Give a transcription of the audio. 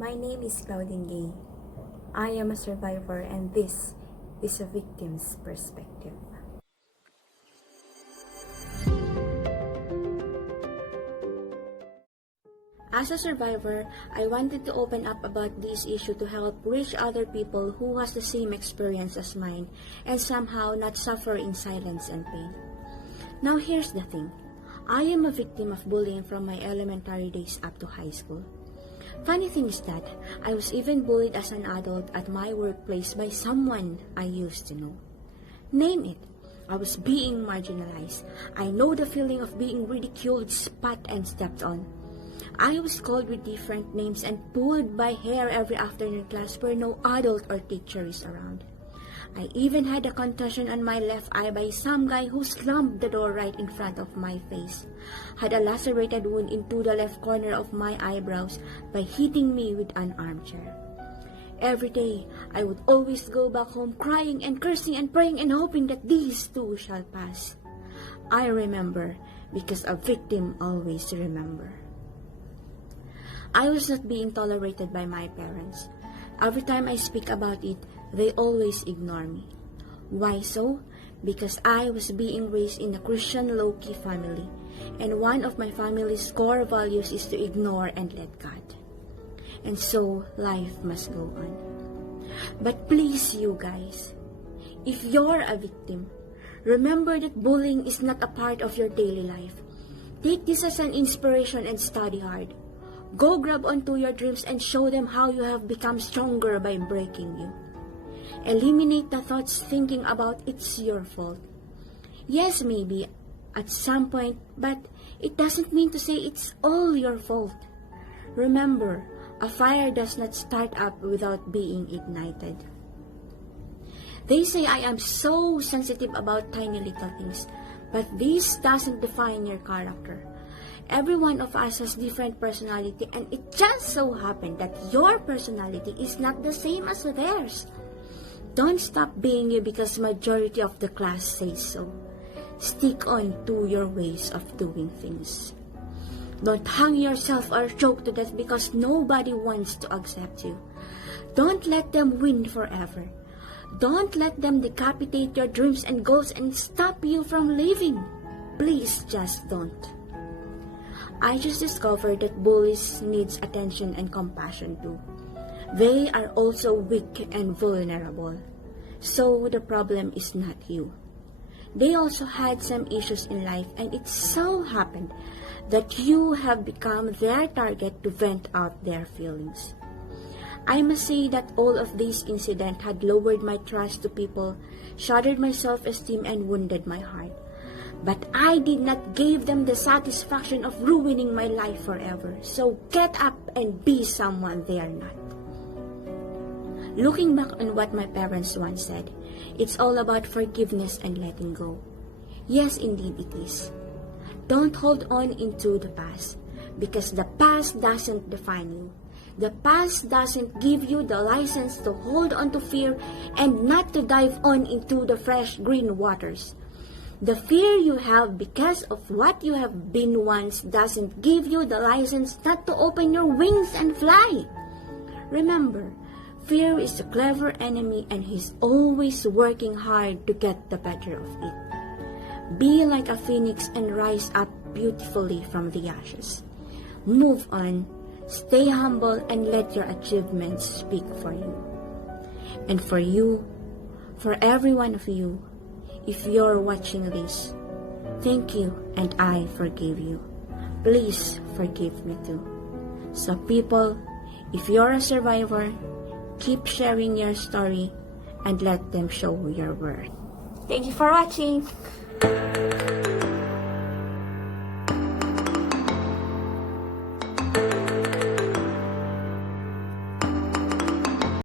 My name is Claudine Gay. I am a survivor and this is a victim's perspective. As a survivor, I wanted to open up about this issue to help reach other people who has the same experience as mine and somehow not suffer in silence and pain. Now here's the thing. I am a victim of bullying from my elementary days up to high school. Funny thing is that I was even bullied as an adult at my workplace by someone I used to know. Name it. I was being marginalized. I know the feeling of being ridiculed, spat, and stepped on. I was called with different names and pulled by hair every afternoon class where no adult or teacher is around. I even had a contusion on my left eye by some guy who slammed the door right in front of my face. Had a lacerated wound into the left corner of my eyebrows by hitting me with an armchair. Every day, I would always go back home crying and cursing and praying and hoping that these too shall pass. I remember because a victim always remembers. I was not being tolerated by my parents. Every time I speak about it, they always ignore me. Why so? Because I was being raised in a Christian low-key family, and one of my family's core values is to ignore and let God. And so, life must go on. But please, you guys, if you're a victim, remember that bullying is not a part of your daily life. Take this as an inspiration and study hard. Go grab onto your dreams and show them how you have become stronger by breaking you. Eliminate the thoughts thinking about it's your fault. Yes, maybe at some point, but it doesn't mean to say it's all your fault. Remember, a fire does not start up without being ignited. They say I am so sensitive about tiny little things, but this doesn't define your character. Every one of us has different personality, and it just so happened that your personality is not the same as theirs. Don't stop being you because majority of the class says so. Stick on to your ways of doing things. Don't hang yourself or choke to death because nobody wants to accept you. Don't let them win forever. Don't let them decapitate your dreams and goals and stop you from living. Please just don't. I just discovered that bullies needs attention and compassion too. They are also weak and vulnerable. So the problem is not you. They also had some issues in life, and it so happened that you have become their target to vent out their feelings. I must say that all of these incidents had lowered my trust to people, shattered my self-esteem, and wounded my heart. But I did not give them the satisfaction of ruining my life forever. So get up and be someone they are not. Looking back on what my parents once said, it's all about forgiveness and letting go. Yes, indeed it is. Don't hold on into the past, because the past doesn't define you. The past doesn't give you the license to hold on to fear and not to dive on into the fresh green waters. The fear you have because of what you have been once doesn't give you the license not to open your wings and fly. Remember, fear is a clever enemy and he's always working hard to get the better of it. Be like a phoenix and rise up beautifully from the ashes. Move on, stay humble, and let your achievements speak for you. And for you, for every one of you, if you're watching this, thank you and I forgive you. Please forgive me too. So people, if you're a survivor, keep sharing your story and let them show your worth. Thank you for watching!